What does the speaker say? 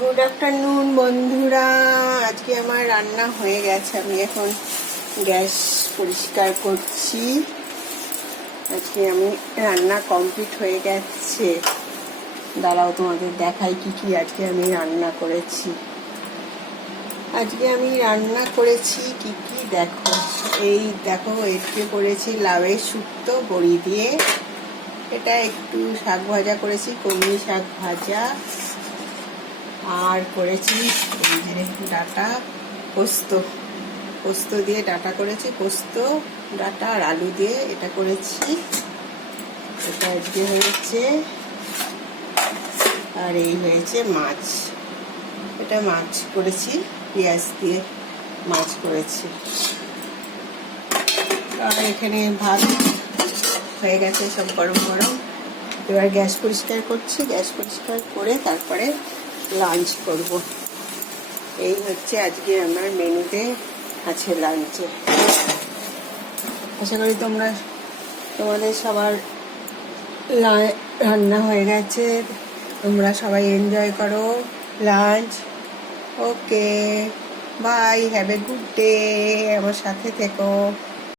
Good afternoon বন্ধুরা। আজকে আমার রান্না হয়ে গেছে, আমি এখন গ্যাস পরিষ্কার করছি। আজকে আমি রান্না কমপ্লিট হয়ে গেছে। দাঁড়াও তোমাদের দেখাই কি কি আজকে আমি রান্না করেছি। কি কি দেখো, এই দেখো এতে করেছি লাউয়ের শুক্তো বড়ি দিয়ে। এটা একটু শাক ভাজা করেছি, কলমি শাক ভাজা। আর করেছি ডাঁটা পোস্ত দিয়ে ডাঁটা করেছি, পোস্ত ডাঁটা আর আলু দিয়ে এটা করেছি। এটা আজকে হয়েছে। আর এই হয়েছে মাছ, এটা মাছ করেছি, পেঁয়াজ দিয়ে মাছ করেছি। আর এখানে ভাত হয়ে গেছে, সব গরম গরম। এবার গ্যাস পরিষ্কার করছি, গ্যাস পরিষ্কার করে তারপরে লাঞ্চ করব। এই হচ্ছে আজকে আমার মেনুতে আছে লাঞ্চে। আশা করি তোমাদের সবার রান্না হয়ে গেছে, তোমরা সবাই এনজয় করো lunch. Okay, bye, have a good day, আমার সাথে থেকো।